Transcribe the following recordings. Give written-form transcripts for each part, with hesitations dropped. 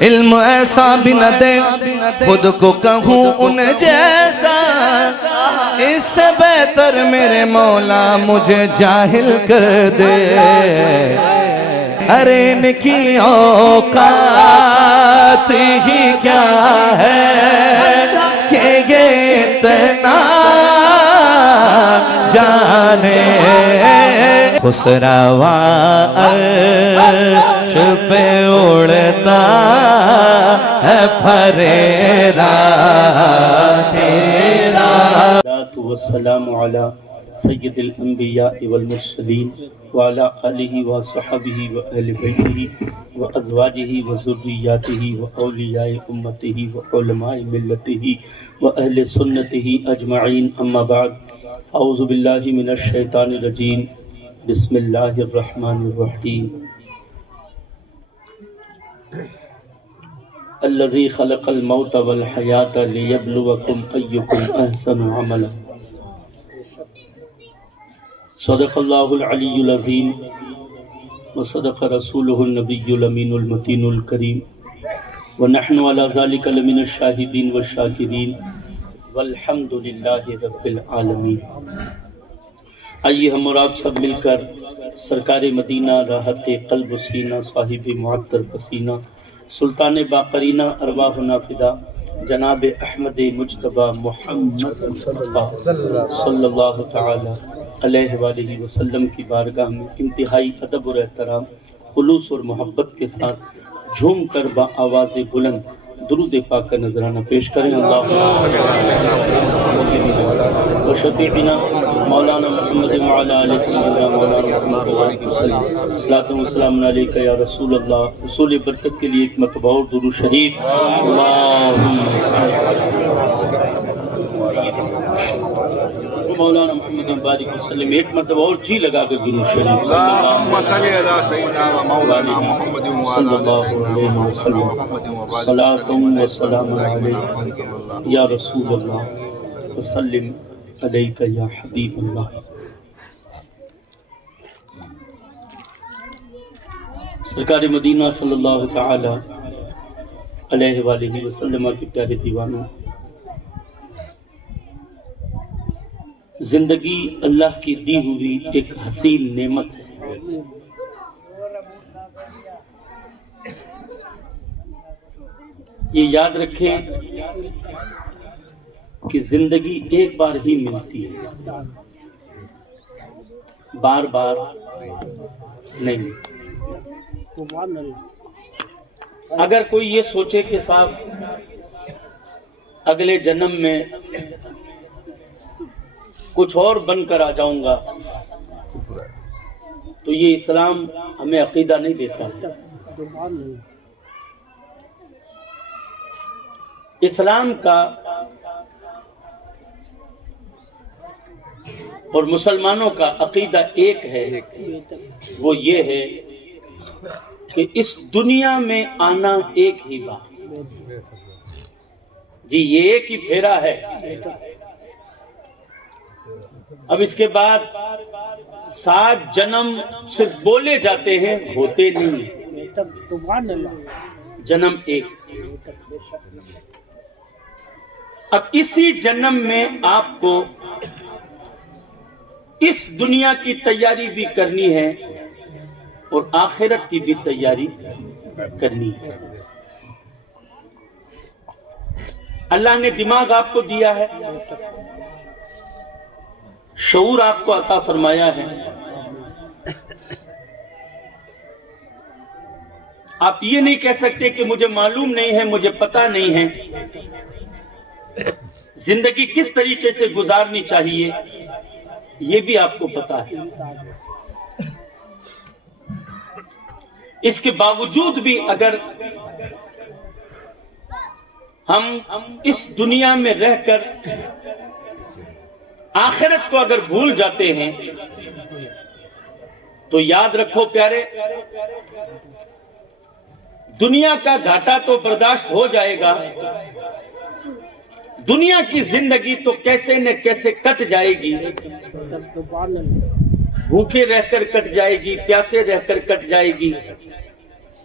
علم ایسا بھی نہ دے خود کو کہوں ان جیسا، اس سے بہتر میرے مولا مجھے جاہل کر دے۔ ارے ان کی اوقات ہی کیا ہے کہ یہ اتنا جانے، خسروا عرش پہ اڑتا ہے پھریرا تیرا۔ والسلام علی سید الانبیاء والمرسلین وعلی آلہ وصحبہ واہل بیتہ وازواجہ وذریاتہ واولیاء امتہ وعلماء ملتہ واہل سنتہ اجمعین، اما بعد، اعوذ باللہ من الشیطان الرجیم، بسم اللہ الرحمن الرحیم۔ الذی خلق الموت والحیاة لیبلوکم ایکم احسن عملا۔ صدق اللہ العلی العظیم وصدق رسولہ النبی الامین المتین الکریم، ونحن علی ذلک لمن الشاہدین والشاکرین، والحمد للہ رب العالمین۔ آئیے ہم اور آپ سب مل کر سرکار مدینہ، راحت قلب و سینہ، صاحب معطر پسینہ، سلطان باقرینہ ارواحنا فدا، جناب احمد مجتبی محمد مصطفیٰ صلی اللہ تعالی علیہ وآلہ وسلم کی بارگاہ میں انتہائی ادب اور احترام، خلوص اور محبت کے ساتھ جھوم کر با آواز بلند درود پاک کا نذرانہ پیش کریں۔ اللہ و شفیعنا مولانا محمد وعلی آلہ سیدنا مولانا محمد وعلیہ وسلم، صلاۃ و سلام علیکہ یا رسول اللہ۔ حصول برکت کے لیے ایک مرتبہ اور درود شریف، اللہم مولانا محمد بارک وسلم، ایک مرتبہ اور جی لگا کر درود شریف، اللہم صلی علی سیدنا و مولانا محمد صلی اللہ علیہ وسلم، صلاۃ و سلام علیکہ یا رسول اللہ وسلم علیکہ یا حبیب اللہ۔ سرکار مدینہ صلی اللہ تعالی علیہ وآلہ وسلم کے پیارے دیوانوں، زندگی اللہ کی دی ہوئی ایک حسین نعمت ہے۔ یہ یاد رکھیں کہ زندگی ایک بار ہی ملتی ہے، بار بار نہیں۔ اگر کوئی یہ سوچے کہ صاحب اگلے جنم میں کچھ اور بن کر آ جاؤں گا، تو یہ اسلام ہمیں عقیدہ نہیں دیتا۔ اسلام کا اور مسلمانوں کا عقیدہ ایک ہے، وہ یہ ہے کہ اس دنیا میں آنا ایک ہی بار، جی یہ ایک ہی پھیرا ہے۔ اب اس کے بعد 7 جنم صرف بولے جاتے ہیں، ہوتے نہیں ہیں۔ جنم ایک۔ اب اسی جنم میں آپ کو اس دنیا کی تیاری بھی کرنی ہے اور آخرت کی بھی تیاری کرنی ہے۔ اللہ نے دماغ آپ کو دیا ہے، شعور آپ کو عطا فرمایا ہے۔ آپ یہ نہیں کہہ سکتے کہ مجھے معلوم نہیں ہے، مجھے پتہ نہیں ہے زندگی کس طریقے سے گزارنی چاہیے، یہ بھی آپ کو پتہ ہے۔ اس کے باوجود بھی اگر ہم اس دنیا میں رہ کر آخرت کو اگر بھول جاتے ہیں تو یاد رکھو پیارے، دنیا کا گھاٹا تو برداشت ہو جائے گا، دنیا کی زندگی تو کیسے نہ کیسے کٹ جائے گی، بھوکے رہ کر کٹ جائے گی، پیاسے رہ کر کٹ جائے گی،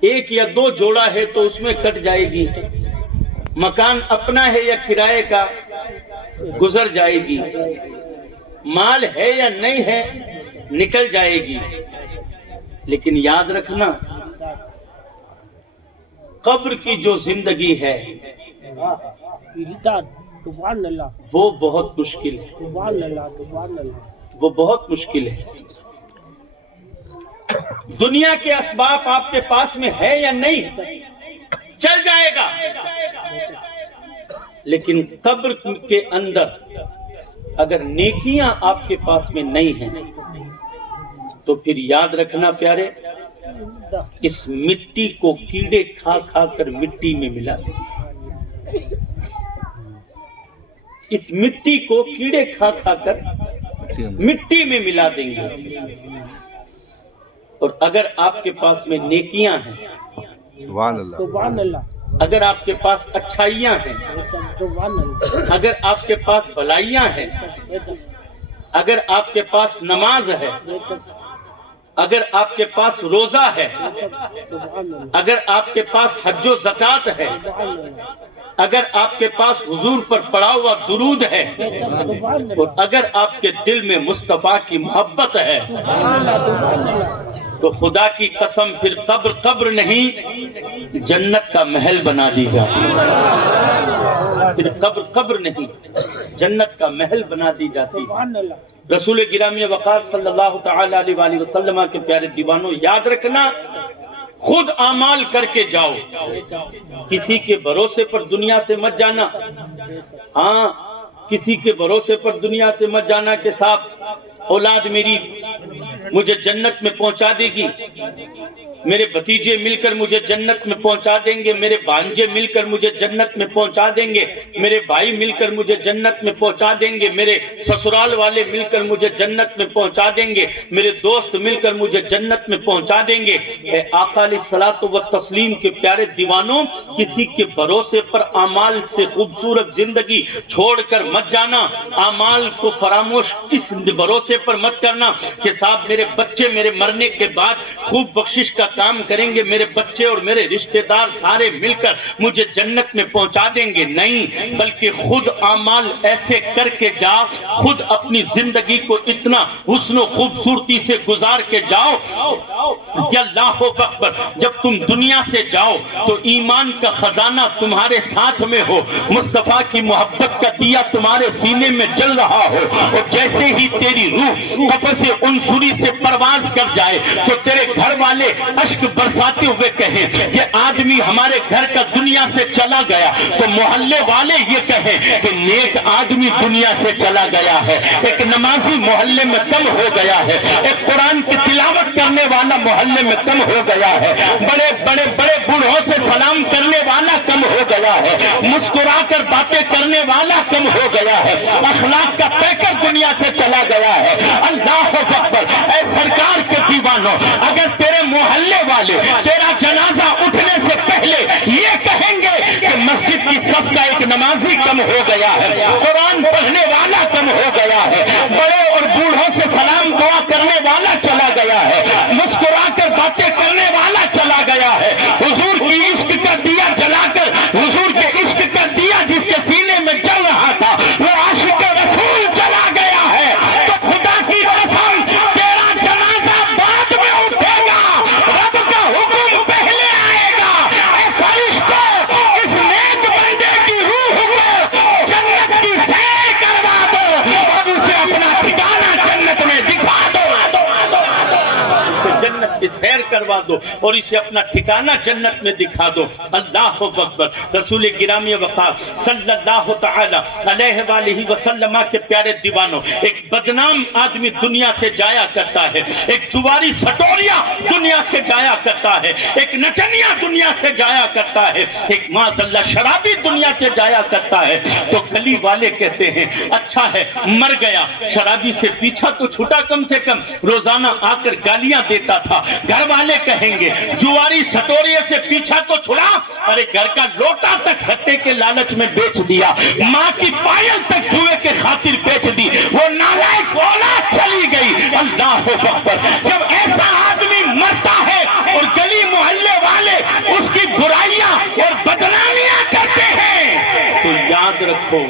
ایک یا دو جوڑا ہے تو اس میں کٹ جائے گی، مکان اپنا ہے یا کرائے کا گزر جائے گی، مال ہے یا نہیں ہے نکل جائے گی، لیکن یاد رکھنا قبر کی جو زندگی ہے وہ بہت مشکل ہے، وہ بہت مشکل ہے۔ دنیا کے اسباب آپ کے پاس میں ہے یا نہیں چل جائے گا، لیکن قبر کے اندر اگر نیکیاں آپ کے پاس میں نہیں ہیں تو پھر یاد رکھنا پیارے، اس مٹی کو کیڑے کھا کھا کر مٹی میں ملا دیں، اس مٹی کو کیڑے کھا کھا کر مٹی میں ملا دیں گے۔ اور اگر آپ کے پاس میں نیکیاں ہیں، سبحان اللہ، اگر آپ کے پاس اچھائیاں ہیں، اگر آپ کے پاس بھلائیاں ہیں، اگر آپ کے پاس نماز ہے، اگر آپ کے پاس روزہ ہے، اگر آپ کے پاس حج و زکوٰۃ ہے، اگر آپ کے پاس حضور پر پڑا ہوا درود ہے، اور اگر آپ کے دل میں مصطفیٰ کی محبت ہے، تو خدا کی قسم پھر قبر قبر نہیں جنت کا محل بنا دی جاتی، پھر قبر قبر نہیں جنت کا محل بنا دی جاتی۔ رسول گرامی وقار صلی اللہ تعالی علیہ وآلہ وسلم کے پیارے دیوانوں، یاد رکھنا خود اعمال کر کے جاؤ، کسی کے بھروسے پر دنیا سے مت جانا۔ ہاں، کسی کے بھروسے پر دنیا سے مت جانا کہ صاحب اولاد میری مجھے جنت میں پہنچا دے گی، میرے بھتیجے مل کر مجھے جنت میں پہنچا دیں گے، میرے بھانجے مل کر مجھے جنت میں پہنچا دیں گے، میرے بھائی مل کر مجھے جنت میں پہنچا دیں گے، میرے سسرال والے مل کر مجھے جنت میں پہنچا دیں گے، میرے دوست مل کر مجھے جنت میں پہنچا دیں گے۔ اے آقا علیہ الصلوۃ والتسلیم کے پیارے دیوانوں، کسی کے بھروسے پر اعمال سے خوبصورت زندگی چھوڑ کر مت جانا، اعمال کو فراموش اس بھروسے پر مت کرنا کہ صاحب میرے بچے میرے مرنے کے بعد خوب بخشش کا کام کریں گے، میرے بچے اور میرے رشتہ دار سارے مل کر مجھے جنت میں پہنچا دیں گے۔ نہیں، بلکہ خود اعمال ایسے کر کے جا، خود اپنی زندگی کو اتنا حسن و خوبصورتی سے گزار کے جاؤ کہ اللہ اکبر، جب تم دنیا سے جاؤ تو ایمان کا خزانہ تمہارے ساتھ میں ہو، مصطفیٰ کی محبت کا دیا تمہارے سینے میں جل رہا ہو، اور جیسے ہی تیری روح قفس عنصری سے پرواز کر جائے تو تیرے گھر والے اشک برساتے ہوئے کہیں کہ آدمی ہمارے گھر کا دنیا سے چلا گیا، تو محلے والے یہ کہیں کہ نیک آدمی دنیا سے چلا گیا ہے، ایک نمازی محلے میں کم ہو گیا ہے، ایک قرآن کی تلاوت کرنے والا محلے میں کم ہو گیا ہے، بڑے بڑے بڑے بوڑھوں سے سلام کرنے والا کم ہو گیا ہے، مسکرا کر باتیں کرنے والا کم ہو گیا ہے، اخلاق کا پیکر دنیا سے چلا گیا ہے۔ اللہ اکبر، اے سرکار کے دیوانوں، اگر تیرے محلے والے تیرا جنازہ اٹھنے سے پہلے یہ کہیں گے کہ مسجد کی صف کا ایک نمازی کم ہو گیا ہے، قرآن پڑھنے والا کم ہو گیا ہے، بڑے اور بوڑھوں سے سلام دعا کرنے والا چلا گیا ہے، مسکرا کر باتیں کرنے والا چلا گیا ہے، حضور کی عشق کا دیا جلا کر، حضور کے عشق کا دیا جس کے سینے میں جل رہا تھا وہ عاشق رسول چلا گیا ہے، تو خدا کی قسم تیرا جنازہ بعد میں اٹھے گا، رب کا حکم پہلے آئے گا۔ اے فرشتوں، اس نیک بندے کی روح کو جنت کی سیر کروا دو اور اسے اپنا ٹھکانہ جنت میں دکھا دو، اسے جنت کی سیر کروا دو اور اسے اپنا ٹھکانہ جنت میں دکھا دو۔ اللہ اکبر، رسول گرامی وقار صلی اللہ تعالی علیہ وآلہ وسلم کے پیارے دیوانوں، ایک بدنام آدمی دنیا سے جایا کرتا ہے، ایک جواری سٹوریا دنیا سے جایا کرتا ہے، ایک نچنیا دنیا سے جایا کرتا ہے، ایک معاذ اللہ شرابی دنیا سے جایا کرتا ہے، تو گلی والے کہتے ہیں اچھا ہے مر گیا، شرابی سے پیچھا تو چھوٹا، کم سے کم روزانہ آ کر گالیاں دیتا تھا۔ گھر والے کہیں گے جواری سٹوریے سے پیچھا تو چھڑا، ارے گھر کا لوٹا تک سٹے کے لالچ میں بیچ دیا، ماں کی پائل تک جوئے کے خاطر بیچ دی، وہ نالائق اولاد چلی گئی۔ اللہ اکبر، جب ایسا آدمی مرتا ہے اور گلی محلے والے اس کی برائیاں اور بدنامیاں کرتے ہیں، تو یاد رکھو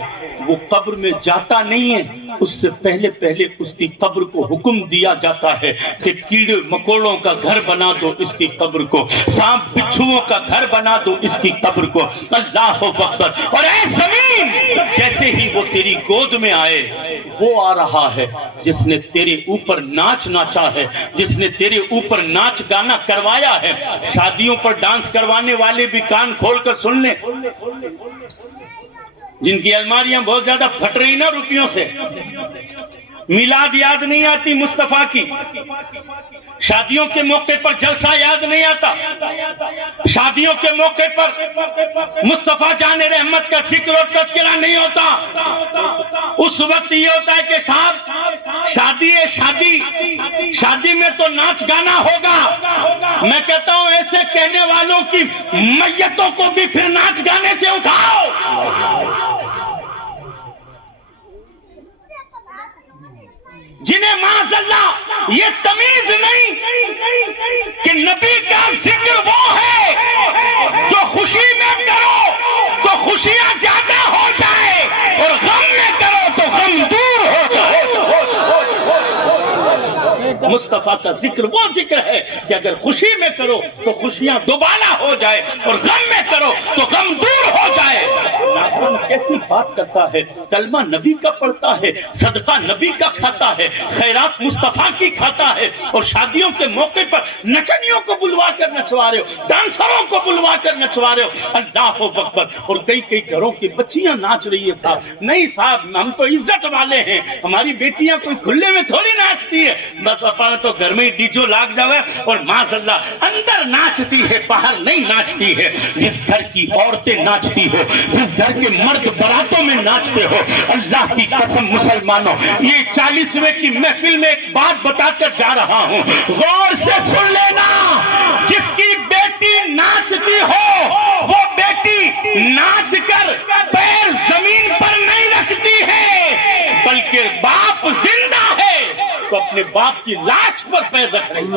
وہ قبر میں جاتا نہیں ہے، اس سے پہلے اس کی قبر کو حکم دیا جاتا ہے کہ کیڑے مکوڑوں کا گھر بنا دو اس کی قبر کو، سانپ بچھوؤں کا گھر بنا دو اس کی قبر کو۔ اللہ اکبر۔ اور اے زمین، جیسے ہی وہ تیری گود میں آئے، وہ آ رہا ہے جس نے تیرے اوپر ناچ ناچا ہے، جس نے تیرے اوپر ناچ گانا کروایا ہے۔ شادیوں پر ڈانس کروانے والے بھی کان کھول کر سن لیں، جن کی الماریاں بہت زیادہ پھٹ رہی نا روپیوں سے، میلاد یاد نہیں آتی مصطفیٰ کی، شادیوں کے موقع پر جلسہ یاد نہیں آتا، شادیوں کے موقع پر مصطفیٰ جان رحمت کا ذکر اور تذکرہ نہیں ہوتا۔ اس وقت یہ ہوتا ہے کہ صاحب شادی ہے، شادی میں تو ناچ گانا ہوگا۔ میں کہتا ہوں ایسے کہنے والوں کی میتوں کو بھی پھر ناچ گانے سے اٹھاؤ۔ جنہیں معاذ اللہ یہ تمیز نہیں کہ نبی کا ذکر وہ ہے جو خوشی میں کرو تو خوشیاں زیادہ ہو جائے اور غم میں کرو تو غم دور ہو جائے۔ مصطفیٰ کا ذکر وہ ذکر ہے کہ اگر خوشی میں کرو تو خوشیاں دوبالا ہو جائے اور غم میں کرو تو غم دور ہو جائے۔ نادان کیسی بات کرتا ہے، کلمہ نبی کا پڑھتا ہے، صدقہ نبی کا کھاتا ہے، خیرات مصطفیٰ کی کھاتا ہے، اور شادیوں کے موقع پر نچنیوں کو بلوا کر نچوا رہے ہو، ڈانسروں کو بلوا کر نچوا رہے ہو۔ اللہ اکبر۔ اور کئی گھروں کی بچیاں ناچ رہی ہے۔ صاحب نہیں صاحب، ہم تو عزت والے ہیں، ہماری بیٹیاں کوئی کھلے میں تھوڑی ناچتی ہے، بس اپنا تو گھر میں ڈیجو لاگ جاوے اور معاذ اللہ اندر ناچتی ہے، باہر نہیں ناچتی ہے۔ جس گھر کی عورتیں ناچتی ہو، جس گھر کے مرد براتوں میں ناچتے ہو، اللہ کی قسم مسلمانوں، یہ 40ویں کی محفل میں ایک بات بتا کر جا رہا ہوں، غور سے سن لینا۔ جس کی بیٹی ناچتی ہو وہ بیٹی ناچ کر پیر زمین پر نہیں رکھتی ہے، بلکہ باپ زندہ ہے تو اپنے باپ کی لاش پر پیر رکھ رہی ہے۔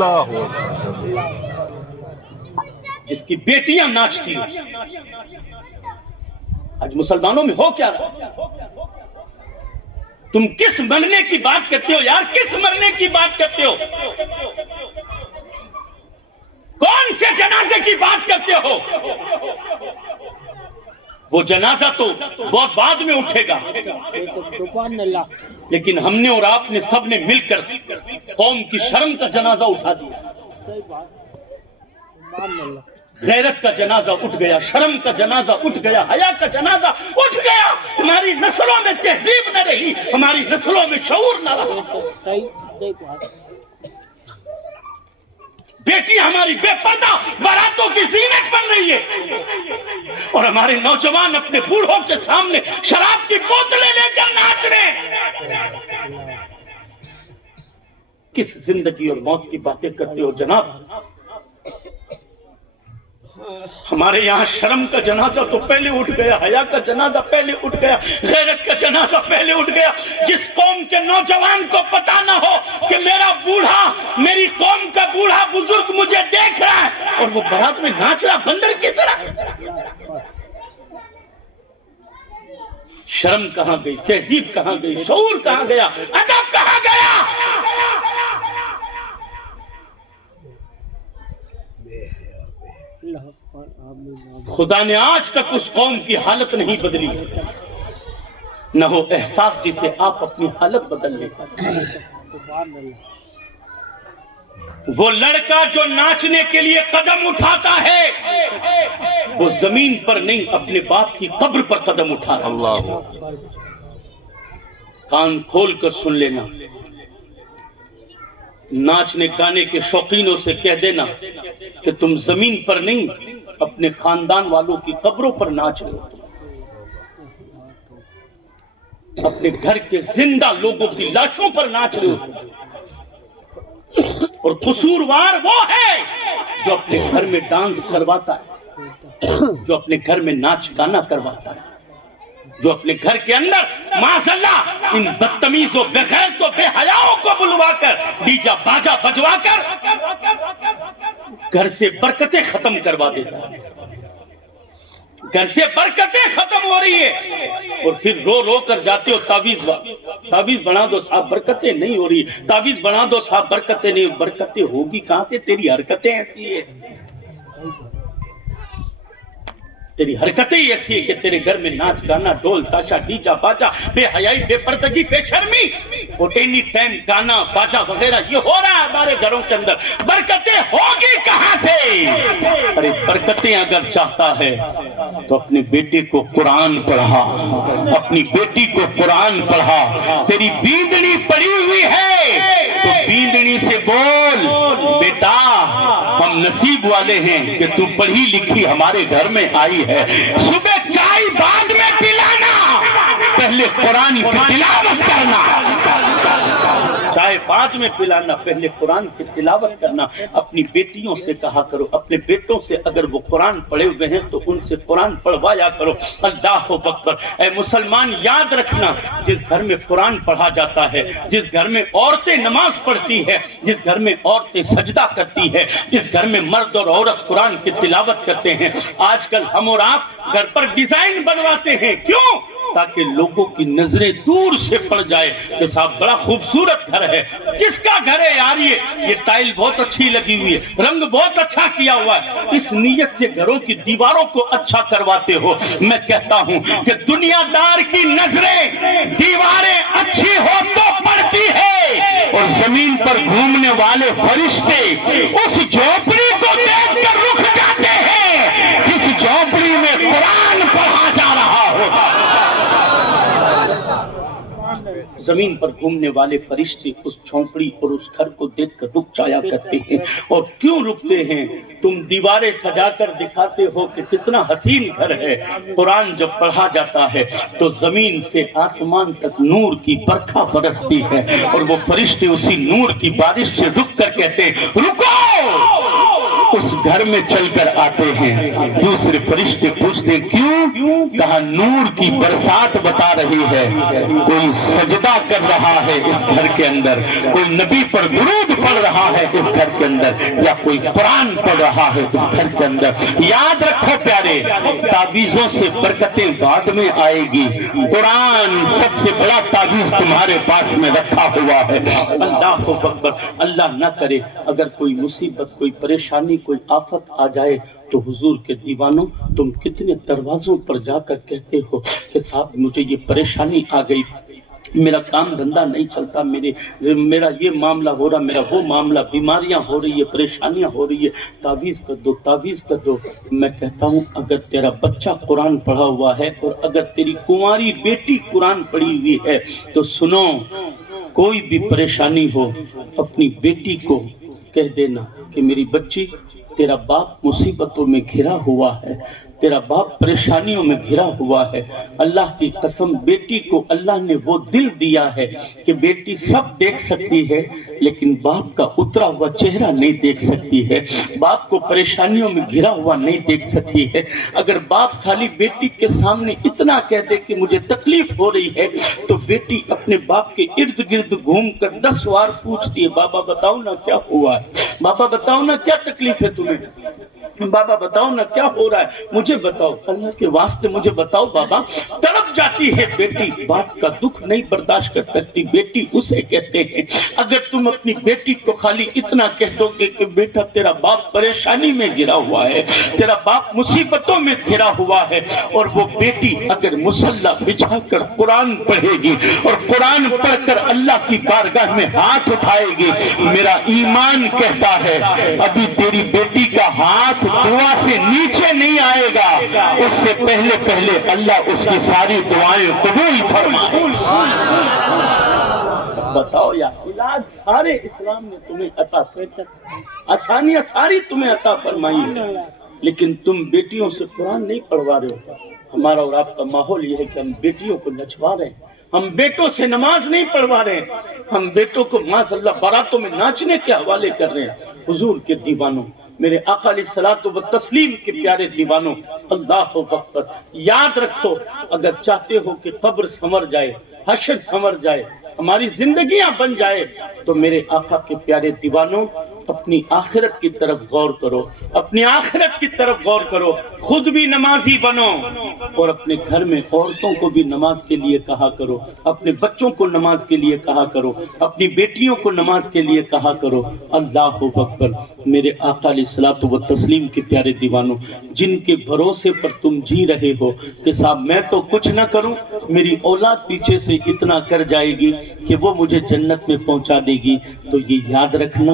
جس کی بیٹیاں ناچتی ہیں، آج مسلمانوں میں ہو کیا رہا؟ تم کس مرنے کی بات کرتے ہو یار، کس مرنے کی بات کرتے ہو؟ کون سے جنازے کی بات کرتے ہو؟ وہ جنازہ تو بہت بعد میں اٹھے گا، لیکن ہم نے اور آپ نے سب نے مل کر قوم کی شرم کا جنازہ اٹھا دیا۔ غیرت کا جنازہ اٹھ گیا، شرم کا جنازہ اٹھ گیا، حیا کا جنازہ اٹھ گیا۔ ہماری نسلوں میں تہذیب نہ رہی، ہماری نسلوں میں شعور نہ رہا۔ بیٹی ہماری بے پردہ باراتوں کی زینت بن رہی ہے، اور ہمارے نوجوان اپنے بوڑھوں کے سامنے شراب کی بوتلیں لے کر ناچ رہے ہیں۔ کس زندگی اور موت کی باتیں کرتے ہو جناب؟ ہمارے یہاں شرم کا جنازہ تو پہلے اٹھ گیا، حیا کا جنازہ پہلے اٹھ گیا، غیرت کا جنازہ پہلے اٹھ گیا۔ جس قوم کے نوجوان کو پتا نہ ہو کہ میرا بوڑھا، میری قوم کا بوڑھا بزرگ مجھے دیکھ رہا ہے، اور وہ بارات میں ناچ رہا بندر کی طرح، شرم کہاں گئی، تہذیب کہاں گئی، شعور کہاں گیا، ادب کہاں گیا؟ خدا نے آج تک اس قوم کی حالت نہیں بدلی، نہ ہو احساس جسے آپ اپنی حالت بدل لیں۔ وہ لڑکا جو ناچنے کے لیے قدم اٹھاتا ہے وہ زمین پر نہیں اپنے باپ کی قبر پر قدم اٹھا رہا ہے۔ کان کھول کر سن لینا، ناچنے گانے کے شوقینوں سے کہہ دینا کہ تم زمین پر نہیں اپنے خاندان والوں کی قبروں پر ناچ رہے ہو، اپنے گھر کے زندہ لوگوں کی لاشوں پر ناچ رہے ہو، اور قصوروار وہ ہے جو اپنے گھر میں ڈانس کرواتا ہے، جو اپنے گھر میں ناچ گانا کرواتا ہے۔ جو اپنے گھر کے اندر معاذاللہ ان بدتمیزوں بغیر تو بے حیاؤں کو بلوا کر ڈیجا باجا بجوا کر گھر سے برکتیں ختم کروا دیتا ہے، گھر سے برکتیں ختم ہو رہی ہے، اور پھر رو رو کر جاتے ہو تعویذ بنا دو صاحب برکتیں نہیں ہو رہی، تعویذ بنا دو صاحب برکتیں نہیں، برکتیں ہوگی کہاں سے؟ تیری حرکتیں ایسی ہیں، تیری حرکتیں ایسی ہے کہ تیرے گھر میں ناچ گانا ڈول تاشا ڈیجا باجا بے حیائی بے پردگی بے شرمی اور اینی ٹائم گانا باجا وغیرہ یہ ہو رہا ہے ہمارے گھروں کے اندر، برکتیں ہوگی کہاں سے؟ ارے برکتیں اگر چاہتا ہے تو اپنے بیٹے کو قرآن پڑھا، اپنی بیٹی کو قرآن پڑھا، تیری بیندنی پڑی ہوئی ہے تو بیندنی سے بول بیٹا ہم نصیب والے ہیں کہ تو پڑھی لکھی ہمارے گھر میں آئی ہے، صبح چائے بعد میں پلانا، پہلے قرآن کی تلاوت کرنا، چائے بعد میں پلانا، پہلے قرآن کی تلاوت کرنا۔ اپنی بیٹیوں سے کہا کرو، اپنے بیٹوں سے اگر وہ قرآن پڑھے ہوئے ہیں تو ان سے قرآن پڑھوایا کرو۔ اللہ اکبر۔ اے مسلمان یاد رکھنا، جس گھر میں قرآن پڑھا جاتا ہے، جس گھر میں عورتیں نماز پڑھتی ہے، جس گھر میں عورتیں سجدہ کرتی ہے، جس گھر میں مرد اور عورت قرآن کی تلاوت کرتے ہیں، آج کل ہم اور آپ گھر پر ڈیزائن بنواتے ہیں، کیوں؟ تاکہ لوگوں کی نظریں دور سے پڑ جائے کہ صاحب بڑا خوبصورت گھر ہے۔ کس کا گھر ہے یار؟ یہ ٹائل بہت اچھی لگی ہوئی ہے، رنگ بہت اچھا کیا ہوا ہے، اس نیت سے گھروں کی دیواروں کو اچھا کرواتے ہو۔ میں کہتا ہوں کہ دنیا دار کی نظریں دیواریں اچھی ہو تو پڑتی ہے، اور زمین پر گھومنے والے فرشتے اس جھونپڑی کو دیکھ کر رک جاتے ہیں جس جھونپڑی میں قرآن پڑھا جا رہا ہو۔ زمین پر گھومنے والے فرشتے اس جھونپڑی اور اس گھر کو دیکھ کر رک جایا کرتے ہیں۔ اور کیوں رکتے ہیں؟ تم دیواریں سجا کر دکھاتے ہو کہ کتنا حسین گھر ہے، قرآن جب پڑھا جاتا ہے تو زمین سے آسمان تک نور کی برکھا برستی ہے، اور وہ فرشتے اسی نور کی بارش سے رک کر کہتے ہیں رکو، اس گھر میں چل کر آتے ہیں۔ دوسرے فرشتے پوچھتے ہیں کیوں؟ کہا نور کی برسات بتا رہی ہے، کوئی سجدہ کر رہا ہے اس گھر کے اندر، کوئی نبی پر درود پڑھ رہا ہے اس گھر کے اندر، یا کوئی قرآن پڑھ رہا ہے اس گھر کے اندر۔ یاد رکھو پیارے، تعویذوں سے برکتیں بعد میں آئے گی، قرآن سب سے بڑا تعویذ تمہارے پاس میں رکھا ہوا ہے۔ اللہ اکبر۔ اللہ نہ کرے اگر کوئی مصیبت، کوئی پریشانی، کوئی آفت آ جائے تو حضور کے دیوانوں تم کتنے دروازوں پر جا کر کہتے ہو کہ صاحب مجھے یہ پریشانی آ گئی، میرا کام دھندا نہیں چلتا، میرا یہ معاملہ ہو رہا، میرا وہ معاملہ، بیماریاں ہو رہی ہے، پریشانیاں ہو رہی ہے، تعویذ کر دو، تعویذ کر دو۔ میں کہتا ہوں اگر تیرا بچہ قرآن پڑھا ہوا ہے اور اگر تیری کنواری بیٹی قرآن پڑھی ہوئی ہے تو سنو، کوئی بھی پریشانی ہو اپنی بیٹی کو کہہ دینا کہ میری بچی تیرا باپ مصیبتوں میں گھرا ہوا ہے، تیرا باپ پریشانیوں میں گھرا ہوا ہے۔ اللہ کی قسم بیٹی کو اللہ نے وہ دل دیا ہے کہ بیٹی سب دیکھ سکتی ہے لیکن باپ کا اترا ہوا چہرہ نہیں دیکھ سکتی ہے، باپ کو پریشانیوں میں گھرا ہوا نہیں دیکھ سکتی ہے۔ اگر باپ خالی بیٹی کے سامنے اتنا کہہ دے کہ مجھے تکلیف ہو رہی ہے تو بیٹی اپنے باپ کے ارد گرد گھوم کر 10 بار پوچھتی ہے بابا بتاؤ نا کیا ہوا ہے، بابا بتاؤ نا کیا تکلیف ہے تمہیں، بابا بتاؤ نا کیا ہو رہا ہے، مجھے بتاؤ، اللہ کے واسطے مجھے بتاؤ بابا۔ تڑپ جاتی ہے بیٹی، باپ کا دکھ نہیں برداشت کر سکتی بیٹی، اسے کہتے ہیں اگر تم اپنی بیٹی کو خالی اتنا کہہ دو گے کہ بیٹا تیرا باپ پریشانی میں گھرا ہوا ہے، تیرا باپ مصیبتوں میں گھرا ہوا ہے، اور وہ بیٹی اگر مصلی بچھا کر قرآن پڑھے گی اور قرآن پڑھ کر اللہ کی بارگاہ میں ہاتھ اٹھائے گی، میرا ایمان کہتا ہے ابھی تیری بیٹی کا ہاتھ دعا سے نیچے نہیں آئے گا، اس سے پہلے پہلے اللہ اس کی ساری دعائیں قبول فرمائے۔ بتاؤ یار، علاج سارے اسلام نے تمہیں عطا کیا، آسانیاں ساری تمہیں عطا فرمائی، لیکن تم بیٹیوں سے قرآن نہیں پڑھوا رہے ہو۔ ہمارا اور آپ کا ماحول یہ ہے کہ ہم بیٹیوں کو نچوا رہے ہیں، ہم بیٹوں سے نماز نہیں پڑھوا رہے ہیں، ہم بیٹوں کو ماشاء اللہ باراتوں میں ناچنے کے حوالے کر رہے ہیں۔ حضور کے دیوانوں، میرے آقا علیہ الصلوۃ والتسلیم کے پیارے دیوانوں، اللہ اکبر، یاد رکھو اگر چاہتے ہو کہ قبر سنور جائے، حشر سنور جائے، ہماری زندگیاں بن جائے، تو میرے آقا کے پیارے دیوانوں اپنی آخرت کی طرف غور کرو، اپنی آخرت کی طرف غور کرو، خود بھی نمازی بنو اور اپنے گھر میں عورتوں کو بھی نماز کے لیے کہا کرو، اپنے بچوں کو نماز کے لیے کہا کرو، اپنی بیٹیوں کو نماز کے لیے کہا کرو۔ اللہ اکبر۔ میرے آقا علیہ الصلوۃ والتسلیم کے پیارے دیوانوں، جن کے بھروسے پر تم جی رہے ہو کہ صاحب میں تو کچھ نہ کروں، میری اولاد پیچھے سے اتنا کر جائے گی کہ وہ مجھے جنت میں پہنچا دے گی، تو یہ یاد رکھنا،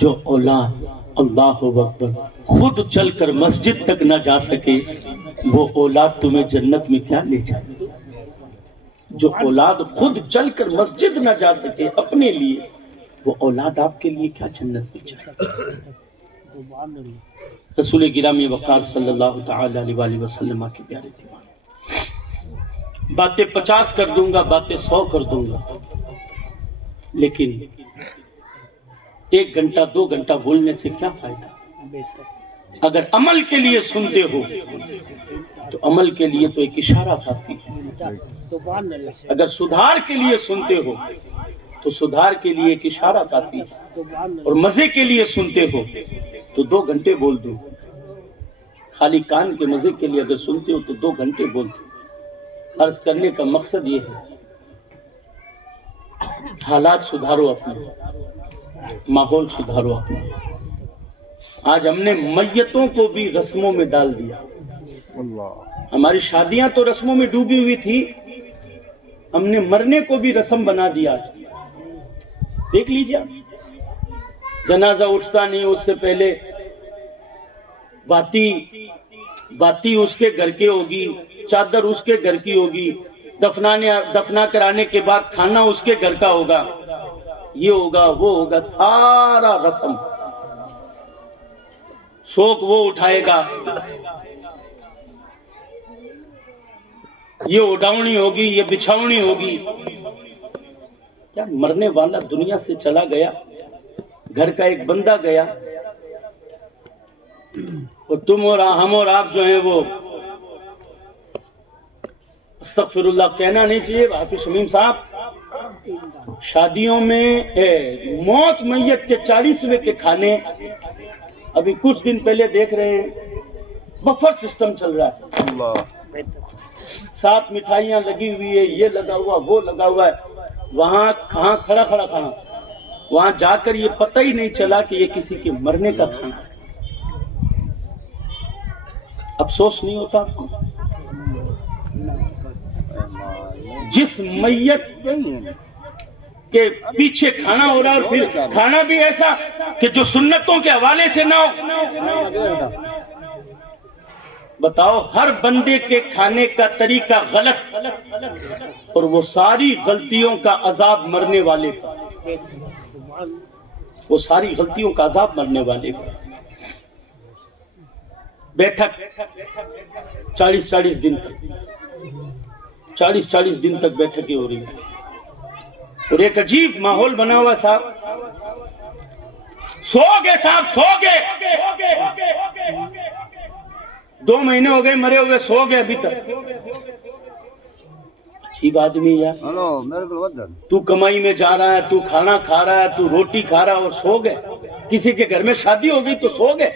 جو اولاد اللہ اکبر خود چل کر مسجد تک نہ جا سکے، وہ اولاد تمہیں جنت میں کیا لے جائے؟ جو اولاد خود چل کر مسجد نہ جا سکے اپنے لیے، وہ اولاد آپ کے لیے کیا جنت میں جائے؟ رسول گرامی وقار صلی اللہ تعالی علیہ وآلہ وسلم کے پیارے دیوان، باتیں 50 کر دوں گا، باتیں 100 کر دوں گا، لیکن 1 گھنٹہ 2 گھنٹہ بولنے سے کیا فائدہ؟ اگر عمل کے لیے سنتے ہو تو عمل کے لیے تو ایک اشارہ کافی ہے، اگر سدھار کے لیے سنتے ہو تو سدھار کے لیے ایک اشارہ کافی ہے، اور مزے کے لیے سنتے ہو تو 2 گھنٹے بول دو، خالی کان کے مزے کے لیے اگر سنتے ہو تو 2 گھنٹے بول دو۔ عرض کرنے کا مقصد یہ ہے، حالات سدھارو، اپنے ماحول سدھارو اپنا۔ آج ہم نے میتوں کو بھی رسموں میں ڈال دیا، ہماری شادیاں تو رسموں میں ڈوبی ہوئی تھی، ہم نے مرنے کو بھی رسم بنا دیا۔ دیکھ لیجیے، جنازہ اٹھتا نہیں، اس سے پہلے باتی اس کے گھر کی ہوگی، چادر اس کے گھر کی ہوگی، دفنا کرانے کے بعد کھانا اس کے گھر کا ہوگا، یہ ہوگا وہ ہوگا، سارا رسم۔ شوق وہ اٹھائے گا، یہ اڈاؤنی ہوگی، یہ بچھاؤنی ہوگی۔ کیا مرنے والا دنیا سے چلا گیا، گھر کا ایک بندہ گیا، اور تم اور ہم اور آپ جو ہیں وہ، استغفر اللہ کہنا نہیں چاہیے حافظ شمیم صاحب، شادیوں میں موت میت کے 40ویں کے کھانے، ابھی کچھ دن پہلے دیکھ رہے ہیں بفر سسٹم چل رہا ہے، 7 مٹھائیاں لگی ہوئی ہے، یہ لگا ہوا وہ لگا ہوا ہے، وہاں کہاں کھڑا کھانا، وہاں جا کر یہ پتہ ہی نہیں چلا کہ یہ کسی کے مرنے کا کھانا ہے۔ افسوس نہیں ہوتا آپ کو؟ جس میت کے پیچھے کھانا ہو رہا ہے، پھر کھانا بھی ایسا کہ جو سنتوں کے حوالے سے نہ ہو۔ بتاؤ، ہر بندے کے کھانے کا طریقہ غلط، اور وہ ساری غلطیوں کا عذاب مرنے والے کا، وہ ساری غلطیوں کا عذاب مرنے والے کا۔ بیٹھک 40 دن تک، 40 دن تک بیٹھکیں ہو رہی ہیں، اور ایک عجیب ماحول بنا ہوا، صاحب سو گئے، صاحب سو گئے، 2 مہینے ہو گئے مرے ہوئے، سو گئے ابھی تک۔ ٹھیک آدمی یار، تو کمائی میں جا رہا ہے، تو کھانا کھا رہا ہے، تو روٹی کھا رہا ہے، اور سو گئے۔ کسی کے گھر میں شادی ہوگی تو سو گئے،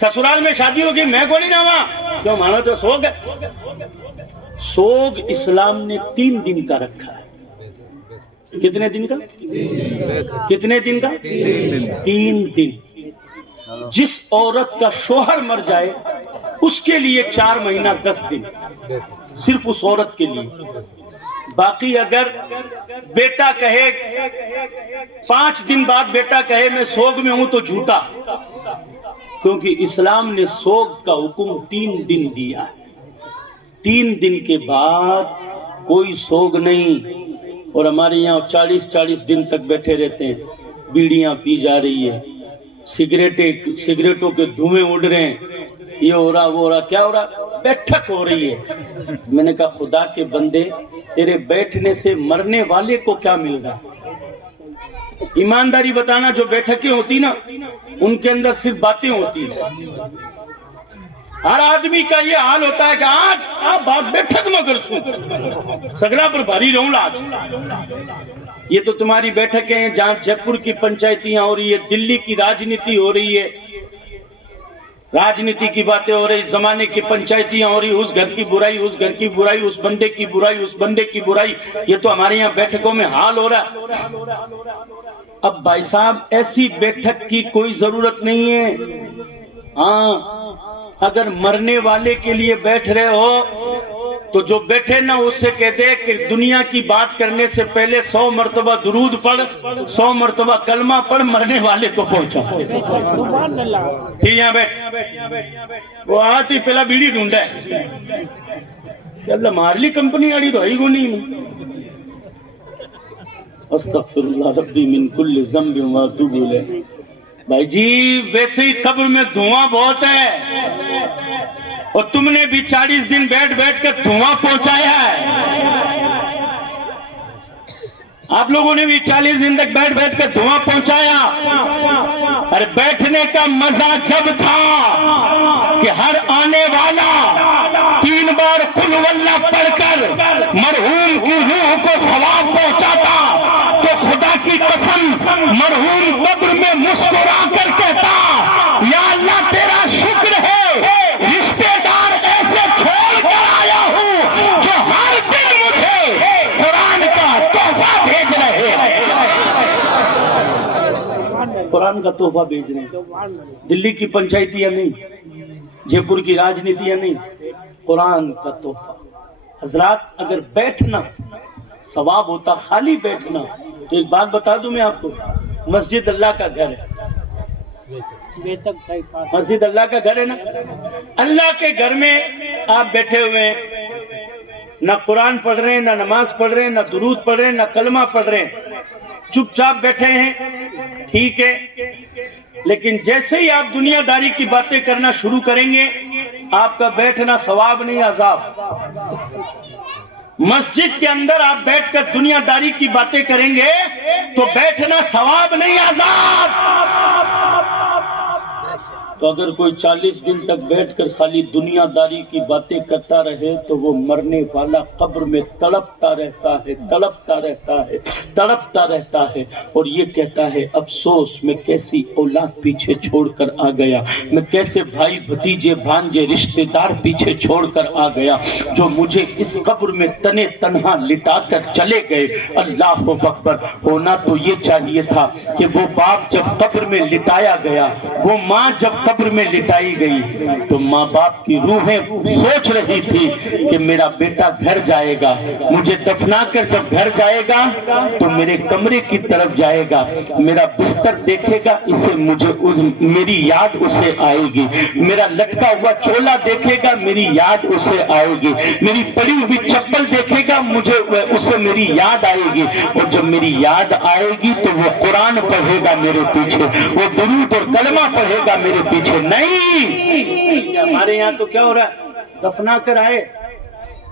سسرال میں شادی ہوگی میں کو نہیں جاواں، کیوں مانا تو سو گئے۔ سوگ اسلام نے 3 دن کا رکھا ہے۔ کتنے دن کا؟ کتنے دن کا؟ 3 دن۔ جس عورت کا شوہر مر جائے اس کے لیے 4 مہینہ 10 دن، صرف اس عورت کے لیے۔ باقی اگر بیٹا کہے 5 دن بعد بیٹا کہے میں سوگ میں ہوں تو جھوٹا، کیونکہ اسلام نے سوگ کا حکم 3 دن دیا ہے۔ 3 دن کے بعد کوئی سوگ نہیں۔ اور ہمارے یہاں 40 دن تک بیٹھے رہتے ہیں، بیڑیاں پی جا رہی ہے، سگریٹوں کے دھوئیں اڑ رہے ہیں، یہ ہو رہا وہ ہو رہا، کیا ہو رہا؟ بیٹھک ہو رہی ہے۔ میں نے کہا خدا کے بندے، تیرے بیٹھنے سے مرنے والے کو کیا مل رہا ہے؟ ایمانداری بتانا، جو بیٹھکیں ہوتی نا ان کے اندر صرف باتیں ہوتی ہیں. ہر آدمی کا یہ حال ہوتا ہے کہ آج آپ بات بیٹھک مگر سن سگڑا پر بھاری رہوں آج. یہ تو تمہاری بیٹھکیں ہیں جہاں جے پور کی پنچایتیاں ہو رہی ہے, دلی کی راجنیتی ہو رہی ہے, راجنیتی کی باتیں ہو رہی, زمانے کی پنچایتیاں ہو رہی, اس گھر کی برائی, اس گھر کی برائی, اس بندے کی برائی, اس بندے کی برائی. یہ تو ہمارے یہاں بیٹھکوں میں حال ہو رہا ہے. اب بھائی صاحب ایسی بیٹھک کی کوئی ضرورت نہیں ہے. ہاں اگر مرنے والے کے لیے بیٹھ رہے ہو تو جو بیٹھے نا اس سے کہہ دے کہ دنیا کی بات کرنے سے پہلے 100 مرتبہ درود پڑھ, 100 مرتبہ کلمہ پڑھ, مرنے والے کو پہنچا. ٹھیک ہے بیٹھ وہ آتی ہی پہلا بیڑی ڈھونڈا ہے. اللہ مار لی کمپنی آڑی تو ہی کو نہیں. استغفر اللہ ربی من کل ذنب واتوب الیہ. بھائی جی ویسے ہی قبر میں دھواں بہت ہے اور تم نے بھی 40 دن بیٹھ بیٹھ کر دھواں پہنچایا ہے. آپ لوگوں نے بھی 40 دن تک بیٹھ بیٹھ کر دھواں پہنچایا. اور بیٹھنے کا مزہ جب تھا کہ ہر آنے والا 3 بار قل واللہ پڑھ کر مرحوم کی روح کو ثواب پہنچاتا تو خدا کی قسم مرحوم قبر میں مسکرا کر کہتا یا اللہ تیرا شکر ہے رشتے دار ایسے چھوڑ کر آیا ہوں جو ہر دن مجھے قرآن کا تحفہ بھیج رہے ہیں. قرآن کا تحفہ بھیج رہے ہیں. دلی کی پنچایتیاں نہیں, جے پور کی راجنیتیاں نہیں, قرآن کا تحفہ. حضرات اگر بیٹھنا ثواب ہوتا, خالی بیٹھنا, تو ایک بات بتا دوں میں آپ کو, مسجد اللہ کا گھر ہے. مسجد اللہ کا گھر ہے نا. اللہ کے گھر میں آپ بیٹھے ہوئے ہیں, نہ قرآن پڑھ رہے ہیں, نہ نماز پڑھ رہے ہیں, نہ درود پڑھ رہے ہیں, نہ کلمہ پڑھ رہے ہیں, چپ چاپ بیٹھے ہیں, ٹھیک ہے. لیکن جیسے ہی آپ دنیا داری کی باتیں کرنا شروع کریں گے آپ کا بیٹھنا ثواب نہیں عذاب. مسجد کے اندر آپ بیٹھ کر دنیا داری کی باتیں کریں گے تو بیٹھنا ثواب نہیں عذاب. تو اگر کوئی 40 دن تک بیٹھ کر خالی دنیا داری کی باتیں کرتا رہے تو وہ مرنے والا قبر میں تڑپتا رہتا ہے, تڑپتا رہتا ہے, تڑپتا رہتا ہے, اور یہ کہتا ہے افسوس میں کیسی اولاد پیچھے چھوڑ کر آ گیا, میں کیسے بھائی بھتیجے بھانجے رشتے دار پیچھے چھوڑ کر آ گیا جو مجھے اس قبر میں تنے تنہا لٹا کر چلے گئے. اللہ اکبر. ہونا تو یہ چاہیے تھا کہ وہ باپ جب قبر میں لٹایا گیا, وہ ماں جب قبر میں لٹائی گئی, تو ماں باپ کی روحیں سوچ رہی تھی کہ میرا بیٹا گھر جائے گا, مجھے دفنا کر جب گھر جائے گا تو میرے کمرے کی طرف جائے گا, میرا بستر دیکھے گا, اسے میری یاد اسے آئے گی, میرا لٹکا ہوا چولا دیکھے گا, میری یاد اسے آئے گی, میری پڑی ہوئی چپل دیکھے گا, مجھے اسے میری یاد آئے گی, اور جب میری یاد آئے گی تو وہ قرآن پڑھے گا میرے پیچھے, وہ درود اور کلمہ پڑھے گا میرے پیچھے. نہیں, ہمارے یہاں تو کیا ہو رہا ہے, دفنا کر آئے,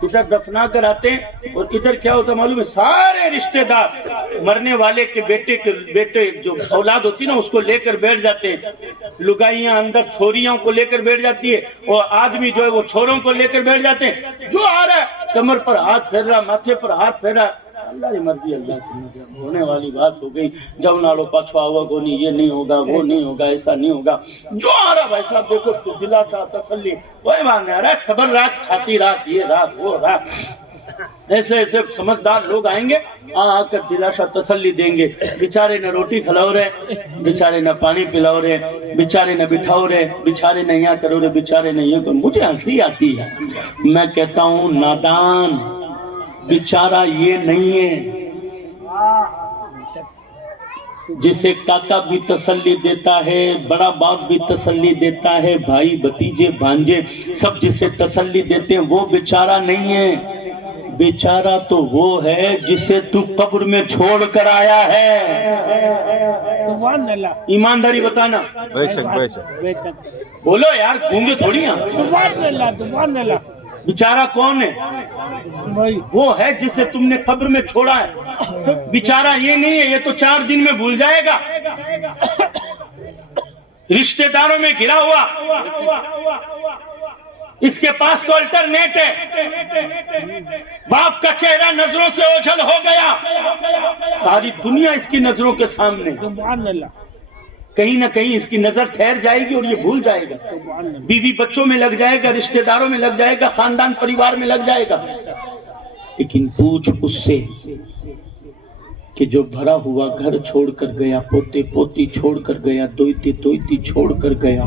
ادھر دفنا کر آتے ہیں, اور ادھر کیا ہوتا معلوم ہے, سارے رشتہ دار مرنے والے کے بیٹے جو اولاد ہوتی نا اس کو لے کر بیٹھ جاتے ہیں. لگائیاں اندر چھوریوں کو لے کر بیٹھ جاتی ہے, اور آدمی جو ہے وہ چھوروں کو لے کر بیٹھ جاتے ہیں. جو آ رہا ہے کمر پر ہاتھ پھیر رہا, ماتھے پر ہاتھ پھیر رہا, اللہ کی مرضی, اللہ کی مرضی. ہونے والی بات ہو گئی, جب نالو پچھوا ہوا کو نہیں, یہ نہیں ہوگا, وہ نہیں ہوگا, ایسا نہیں ہوگا. جو آ رہا بھائی صاحب دیکھو دلا چاہ تسلی, وہی مانگ رہا ہے, صبر رات, چھاتی رات, یہ رات, وہ رات. ایسے ایسے سمجھدار لوگ آئیں گے, آ کر دلاشا تسلی دیں گے. بیچارے نہ روٹی کھلاؤ رہے, بیچارے نہ پانی پلاؤ رہے, بیچارے نہ بٹھاؤ رہے, بیچارے نہ یہاں کرو رہے, بیچارے نہ یہ کرو. مجھے ہنسی آتی ہے, میں کہتا ہوں نادان بیچارہ یہ نہیں ہے جسے کاکا بھی تسلی دیتا ہے, بڑا باپ بھی تسلی دیتا ہے, بھائی بھتیجے بھانجے سب جسے تسلی دیتے ہیں, وہ بیچارہ نہیں ہے. بیچارہ تو وہ ہے جسے تو قبر میں چھوڑ کر آیا ہے. ایمانداری بتانا, بے شک. بولو یار, گونگے تھوڑی ہیں. بیچارہ کون ہے؟ وہ ہے جسے تم نے قبر میں چھوڑا ہے. بیچارہ یہ نہیں ہے یہ تو 4 دن میں بھول جائے گا. رشتہ داروں میں گھرا ہوا، اس کے پاس تو الٹرنیٹ ہے، باپ کا چہرہ نظروں سے اوجھل ہو گیا، ساری دنیا اس کی نظروں کے سامنے، کہیں نہ کہیں اس کی نظر ٹھہر جائے گی اور یہ بھول جائے گا، بیوی بچوں میں لگ جائے گا، رشتہ داروں میں لگ جائے گا، خاندان پریوار میں لگ جائے گا۔ لیکن پوچھ اس سے کہ جو بھرا ہوا گھر چھوڑ کر گیا، پوتے پوتی چھوڑ کر گیا، دویتی دویتی چھوڑ کر گیا،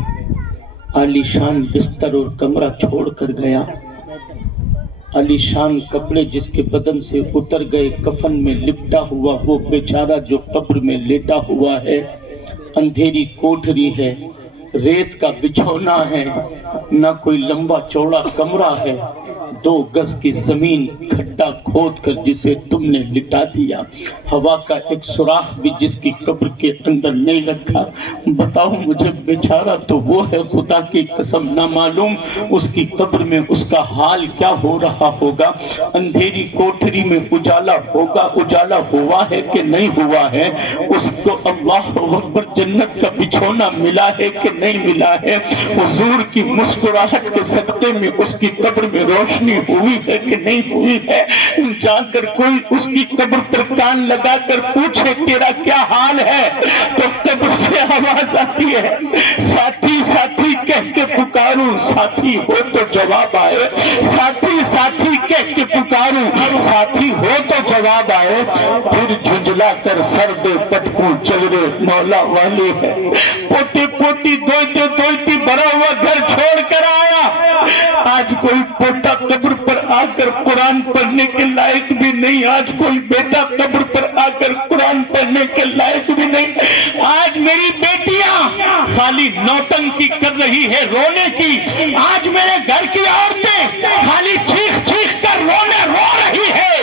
عالی شان بستر اور کمرہ چھوڑ کر گیا، عالی شان کپڑے جس کے بدن سے اتر گئے، کفن میں لپٹا ہوا وہ بیچارہ جو قبر میں لیٹا ہوا ہے، اندھیری کوٹھری ہے، ریت کا بچھونا ہے، نہ کوئی لمبا چوڑا کمرہ ہے، 2 گز کی زمین کھڈا کھود کر جسے تم نے لٹا دیا، ہوا کا ایک سوراخ بھی جس کی قبر کے اندر نہیں رکھا۔ بتاؤ مجھے بیچارہ تو وہ ہے، خدا کی قسم نہ معلوم اس کی قبر میں اس کا حال کیا ہو رہا ہوگا۔ اندھیری کوٹھری میں اجالا ہوگا، اجالا ہوا ہے کہ نہیں ہوا ہے، اس کو اللہ اکبر جنت کا بچھونا ملا ہے کہ نہیں ملا ہے، حضور کی مسکراہٹ کے صدقے میں اس کی قبر میں روشنی ہوئی ہے کہ نہیں ہوئی ہے۔ جا کر کوئی اس کی قبر پر کان لگا کر پوچھے تیرا کیا حال ہے، تو قبر سے آواز آتی ہے، ساتھی ساتھی کہہ کے پکاروں، ساتھی ہو تو جواب آئے، ساتھی ساتھی کہہ کے پکاروں، ساتھی ہو تو جواب آئے، پھر جھنجلا کر سر دے پٹکوں چلے مولا والے ہے، پوتے پوتی دویتے دویتی بھرا ہوا گھر چھوڑ کر آیا، آج کوئی پوتا قبر پر آ کر قرآن پڑھنے کے لائق بھی نہیں، آج کوئی بیٹا قبر پر آ کر قرآن پڑھنے کے لائق بھی نہیں، آج میری بیٹیاں خالی نوٹنکی کر رہی ہے رونے کی، آج میرے گھر کی عورتیں خالی چیخ چیخ کر رو رہی ہے،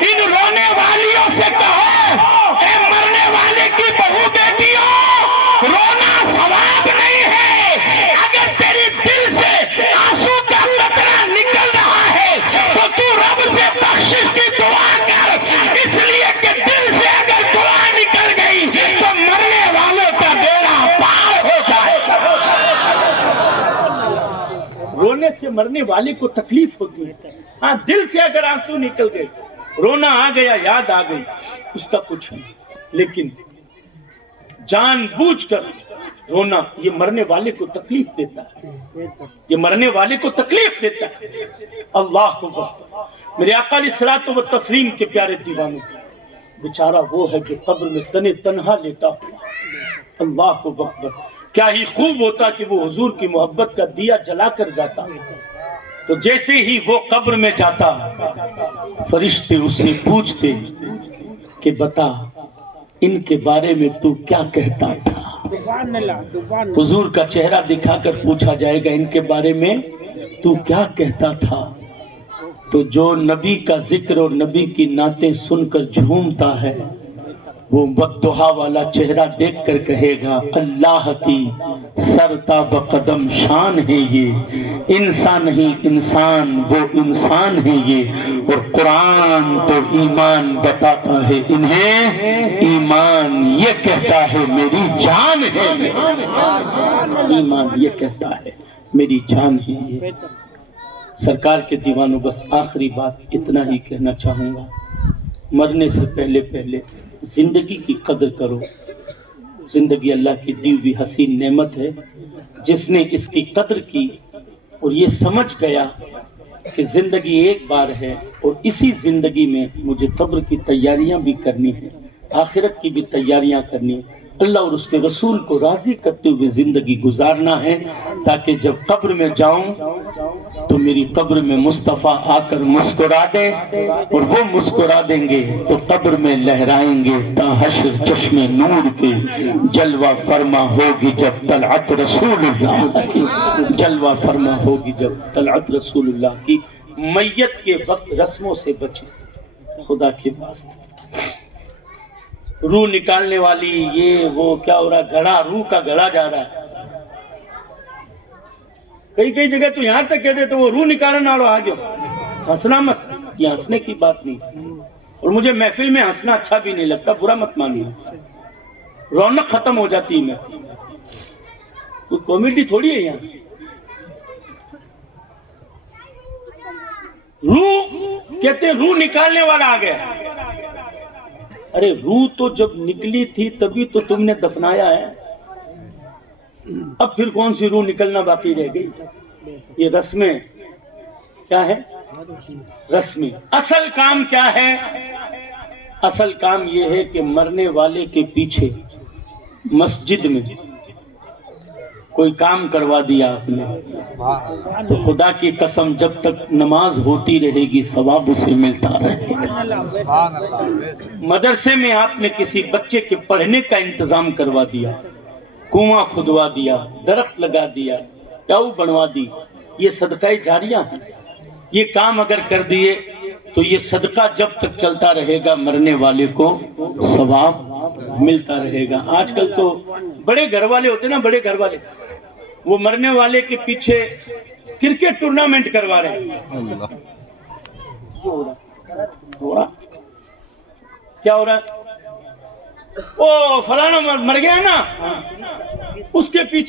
ان رونے والیوں سے کہو اے مرنے والے کی بہو بیٹیوں، رونا ثواب نہیں ہے، اگر تیری دل سے آنسو کا قطرہ نکل رہا ہے تو تو رب سے بخشش کی دعا کر، اس لیے کہ دل سے اگر دعا نکل گئی تو مرنے والوں کا بیڑا پار ہو جائے گا۔ رونے سے مرنے والے کو تکلیف ہوتی ہے، ہاں دل سے اگر آنسو نکل گئے، رونا آ گیا، یاد آ گئی، اس کا کچھ نہیں، لیکن جان بوجھ کر رونا یہ مرنے والے کو تکلیف دیتا ہے، یہ مرنے والے کو تکلیف دیتا ہے۔ اللہ اکبر، میرے آقا علیہ الصلوۃ والتسلیم کے پیارے دیوانوں، بیچارہ وہ ہے جو قبر میں تنے تنہا لیتا ہوا، اللہ اکبر، کیا ہی خوب ہوتا کہ وہ حضور کی محبت کا دیا جلا کر جاتا، تو جیسے ہی وہ قبر میں جاتا فرشتے اس سے پوچھتے کہ بتا ان کے بارے میں تو کیا کہتا تھا، حضور کا چہرہ دکھا کر پوچھا جائے گا ان کے بارے میں تو کیا کہتا تھا، تو جو نبی کا ذکر اور نبی کی نعتیں سن کر جھومتا ہے وہ بددعا والا چہرہ دیکھ کر کہے گا اللہ کی سرتا بقدم شان ہے یہ، انسان نہیں انسان وہ انسان ہے یہ، اور قرآن تو ایمان بتاتا ہے انہیں، ایمان یہ کہتا ہے میری جان ہے، ایمان یہ کہتا ہے میری جان ہے یہ۔ سرکار کے دیوانوں، بس آخری بات اتنا ہی کہنا چاہوں گا، مرنے سے پہلے زندگی کی قدر کرو، زندگی اللہ کی دی ہوئی حسین نعمت ہے، جس نے اس کی قدر کی اور یہ سمجھ گیا کہ زندگی ایک بار ہے اور اسی زندگی میں مجھے قبر کی تیاریاں بھی کرنی ہیں، آخرت کی بھی تیاریاں کرنی ہیں، اللہ اور اس کے رسول کو راضی کرتے ہوئے زندگی گزارنا ہے، تاکہ جب قبر میں جاؤں تو میری قبر میں مصطفیٰ آ کر مسکرا دے، اور وہ مسکرا دیں گے تو قبر میں لہرائیں گے تا حشر چشم نور کے، جلوہ فرما ہوگی جب طلعت رسول اللہ کی، جلوہ فرما ہوگی جب طلعت رسول اللہ کی۔ میت کے وقت رسموں سے بچے، خدا کے واسطے، روح نکالنے والی یہ وہ کیا ہو رہا، گھڑا، روح کا گھڑا جا رہا ہے، کئی جگہ تو یہاں تک کہتے تو وہ روح نکالنے والوں آگے ہنسنا مت، یہ ہنسنے کی بات نہیں، اور مجھے محفل میں ہنسنا اچھا بھی نہیں لگتا، برا مت مانیے، رونق ختم ہو جاتی ہے محفل، کوئی کامیڈی تھوڑی ہے یہاں. روح کہتے ہیں روح نکالنے والا آ گیا. ارے روح تو جب نکلی تھی تبھی تو تم نے دفنایا ہے، اب پھر کون سی روح نکلنا باقی رہ گئی؟ یہ رسمیں کیا ہے؟ رسمیں. اصل کام کیا ہے؟ اصل کام یہ ہے کہ مرنے والے کے پیچھے مسجد میں کوئی کام کروا دیا آپ نے تو خدا کی قسم جب تک نماز ہوتی رہے گی ثواب اسے ملتا رہے گا. مدرسے میں آپ نے کسی بچے کے پڑھنے کا انتظام کروا دیا، کنواں کھدوا دیا، درخت لگا دیا، ٹاؤ بنوا دی، یہ صدقہ جاریہ ہے. یہ کام اگر کر دیے تو یہ صدقہ جب تک چلتا رہے گا مرنے والے کو ثواب ملتا رہے گا. آج کل تو بڑے گھر والے ہوتے نا، بڑے گھر والے وہ مرنے والے کے پیچھے کرکٹ ٹورنامنٹ کروا رہے ہیں. کیا ہو رہا ہے؟ او فلانا مر گیا نا، اس کے پیچھے